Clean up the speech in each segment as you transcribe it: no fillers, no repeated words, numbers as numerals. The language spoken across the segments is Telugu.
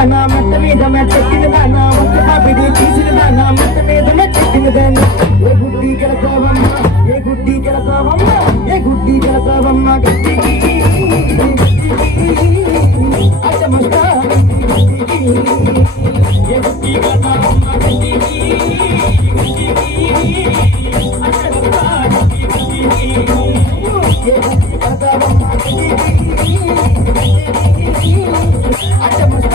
మెట్ట మీద మెట్టెక్కిన దానా ఒక్క పాపిడి తీసిన దానా మెట్ట మీద మెట్టెక్కిన దానా ఏ గుడ్డి గెలతావమ్మ ఏ గుడ్డి గెలతావమ్మ ఏ గుడ్డి గెలతావమ్మ గట్టికి అడ్డ మస్తా ఏ గుడ్డి గెలతావమ్మ గట్టికి అడ్డ మస్తా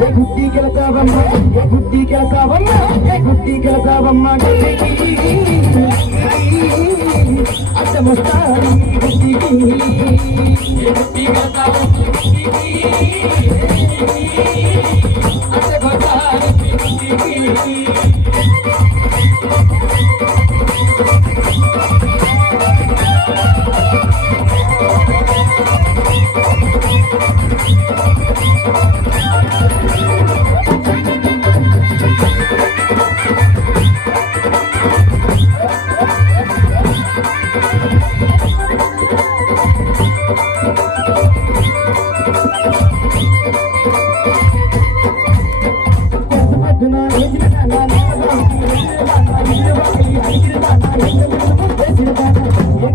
ఏ గుడ్డి గెలతావమ్మ గుడ్డి గెలతావమ్మ ఏ గుడ్డి గెలతావమ్మ ఏ గుడ్డి గెలతావమ్మ అడ్డ మస్తాని గుడ్డికి ఏ గుడ్డి గెలతావమ్మ అడ్డ మస్తాని గుడ్డికి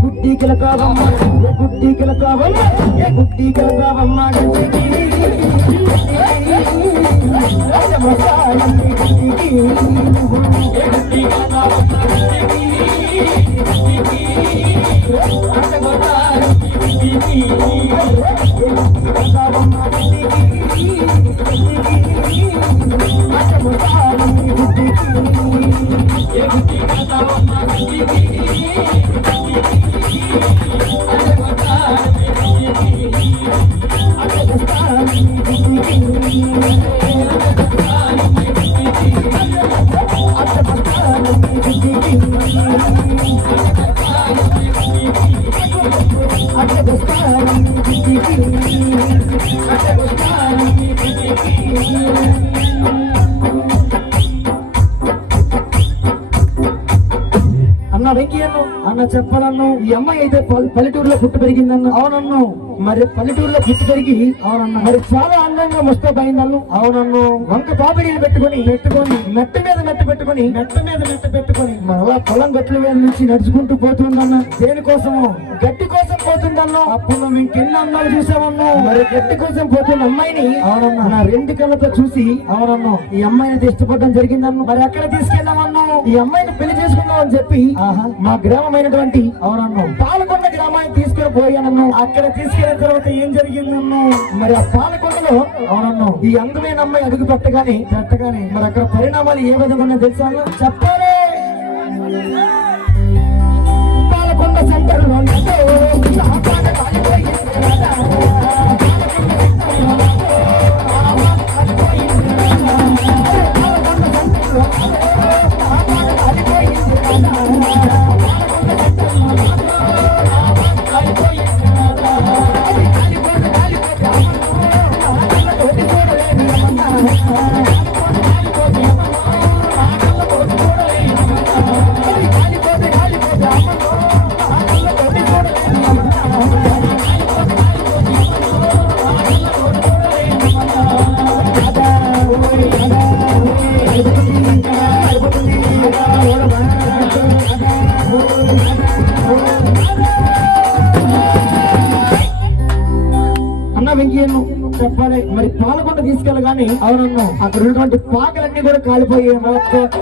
గుడ్డి గెలతావమ్మ ఏ గుడ్డి గెలతావమ్మ ఏ గుడ్డి గెలతావమ్మ అన్న వెంకయ్యను అన్న చెప్పాలన్ను ఈ అమ్మాయి అయితే పల్లెటూరులో పుట్టి పెరిగిందన్న అవునన్ను మరి పల్లెటూరులో పుట్టి పెరిగి అవునన్న మరి చాలా అందంగా ముస్తాబైందన్ను అవునన్ను వంక పాపిడీలు పెట్టుకొని మెట్ట మీద మెట్ట పెట్టుకొని మరలా పొలం గట్ల మీద నుంచి నడుచుకుంటూ పోతుందన్న దేనికోసము గట్టి కోసం పోతుందన్న అప్పుడు నువ్వు ఇంకెన్ని అమ్మాయిలు చూసావన్ను మరి గట్టి కోసం పోతున్న అమ్మాయిని అవునన్న నా రెండు కళ్ళతో చూసి అవునన్ను ఈ అమ్మాయిని ఇష్టపడడం జరిగిందన్ను మరి ఎక్కడ తీసుకెళ్ళామన్ను ఈ అమ్మాయిని పెళ్లి చేసుకుందాం అని చెప్పి మా గ్రామమైనటువంటి అవునన్ను పాలకొండ గ్రామానికి తీసుకుని పోయానన్ను అక్కడ తీసుకెళ్లిన తర్వాత ఏం జరిగిందన్ను మరి ఆ పాలకొండలో అవునన్ను ఈ అందమైన అమ్మాయి అడుగు పెట్టగానే మరి అక్కడ పరిణామాలు ఏ విధంగా తెలుసా చెప్పాలి పాలకొండ సెంటర్లో వెంకయ్యను చెప్పాలి మరి పాలకొండ తీసుకెళ్ళగానే అవునన్ను అక్కడ ఉన్నటువంటి పాకలన్నీ కూడా కాలిపోయాయి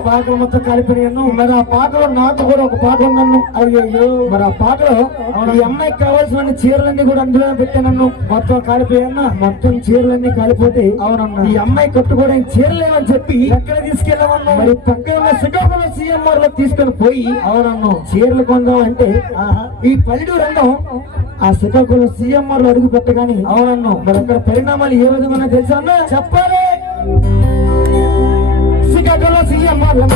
పాకలు మొత్తం కాలిపోయాను మరి ఆ పాకలో నాకు కూడా ఒక పాక ఉన్నాను అయ్యో మరి ఆ పాకలో ఈ అమ్మాయికి కావాల్సిన చీరలన్నీ కూడా అందులో పెట్టాను మొత్తం కాలిపోయాను మొత్తం చీరలన్నీ కాలిపోతే అవునన్నా ఈ అమ్మాయి కట్టుకోవడానికి చీరలేమని చెప్పి ఎక్కడ తీసుకెళ్ళామన్నా మరి పక్కన శ్రీకాకుళం సీఎంఆర్ లో తీసుకొని పోయి అవునన్ను చీరలు కొందాం అంటే ఈ పల్లెటూరు అందం ఆ శ్రీకాకుళం సీఎంఆర్ లో అడుగు పెట్టగానే అవునన్ను మరి అక్కడ పరిణామాలు ఏ విధంగా తెలుసా అన్న చెప్పాలి శ్రీకాకుళం సీఎంఆర్ లో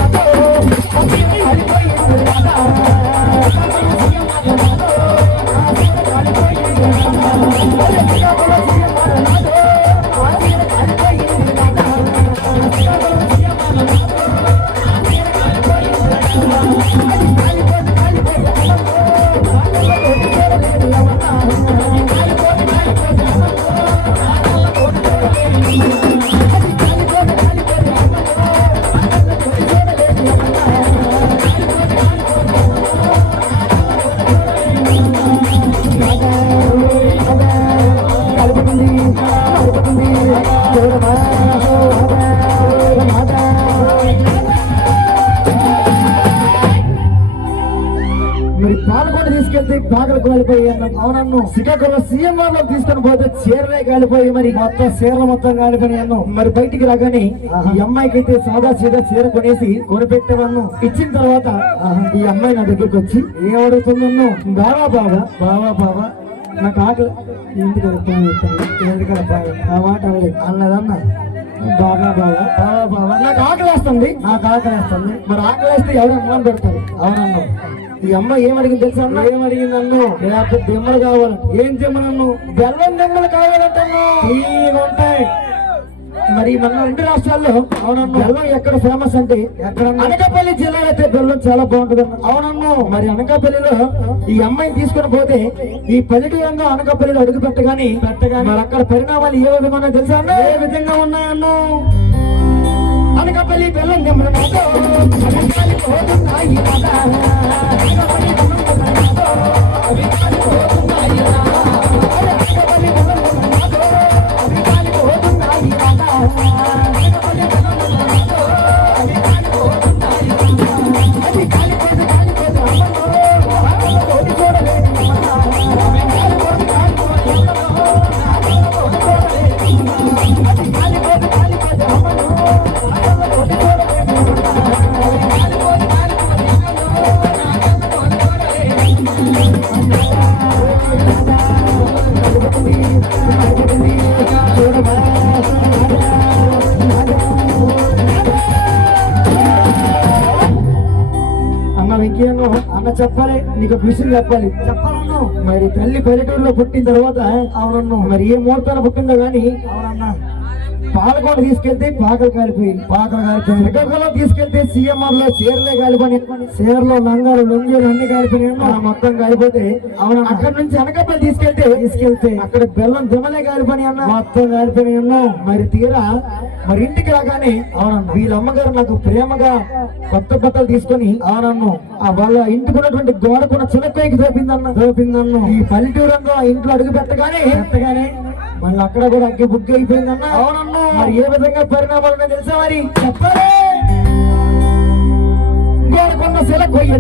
మరి పాలకొండ తీసుకెళ్తే పాకలు కాలిపోయి అన్నాడు. అవునన్ను. శ్రీకాకుళం సీఎం లో తీసుకొని పోతే చీరలే కాలిపోయి మరి మొత్తం చీరలు మొత్తం కాలిపోయి అన్నాం. మరి బయటికి రాగానే ఈ అమ్మాయికి అయితే సాదా సీదా చీర కొనేసి కొనిపెట్టేవన్ను. ఇచ్చిన తర్వాత ఈ అమ్మాయి నా దగ్గరికి వచ్చి ఏమడుగుతుందన్ను, బావా బావా బావా బావా నాకు ఆకలి ఎందుకలా ఆ మాట అన్నదన్నా. బాగా బావా బావా బావా నాకు ఆకలి వేస్తుంది, నాకు ఆకలి వేస్తుంది. మరి ఆకలి వేస్తే ఎవరు అన్నం పెడతారు. అవునన్ను. ఈ అమ్మ ఏమడిగింది తెలుసా అన్న? ఏమడిగింది నన్ను, నాకు దెమ్మలు కావాలంట. ఏం దెమ్మనన్ను? బెల్లం దెమ్మలు కావాలంటన్ను. ఉంటాయి. మరి మన 2 రాష్ట్రాల్లో అవునన్ను బెల్లం ఎక్కడ ఫేమస్ అంటే ఎక్కడ అనకాపల్లి జిల్లాలో అయితే బెల్లం చాలా బాగుంటుంది అన్న. అవునన్ను. మరి అనకాపల్లిలో ఈ అమ్మాయిని తీసుకుని పోతే ఈ పల్లెటూరంగా అనకాపల్లిలో అడుగు పెట్టగానే మరి అక్కడ పరిణామాలు ఏ విధంగా ఉన్నాయో తెలుసా అన్న? ఏ విధంగా ఉన్నాయన్ను? అనకాపల్లి బెల్లం దెమ్మలు ఇంకేమో అన్న చెప్పాలి, నీకు విషయం చెప్పాలి. చెప్పాలను. మరి తల్లి పల్లెటూరులో పుట్టిన తర్వాత అవునన్ను మరి ఏ ముహూర్తాన పుట్టిందో గాని అవునన్నా పాలకొండ తీసుకెళ్తే పాకలు కాలిపోయింది. శ్రీకాకుళం తీసుకెళ్తే సీఎంఆర్ లో చీరలే కాలిపోయి, చీరలో లంగాలు లొంగీలు అన్ని కాలిపోయినాయి. మొత్తం కాలిపోతే అవును అక్కడ నుంచి అనకాపల్లి తీసుకెళ్తే అక్కడ బెల్లం దిమ్మలే కాలిపోయి అన్న, మొత్తం కాలిపోయినాయి అన్నా. మరి తీరా మరి ఇంటికి రాగానే అవునన్న వీళ్ళ అమ్మగారు నాకు ప్రేమగా కొత్త బట్టలు తీసుకొని అవునన్ను వాళ్ళ ఇంటికి ఉన్నటువంటి గోడకున్న చిన్నకాయకి దోపిందన్ను. ఈ పల్లెటూరంలో ఆ ఇంట్లో అడుగు పెట్టగానే మళ్ళీ అక్కడ కూడా అగ్గి బుక్ అయిపోయిందన్న. అవునన్ను. మరి ఏ విధంగా పరిణామాలు తెలుసా? మరి చెప్పాలి. గోడకున్న శిల కొయ్య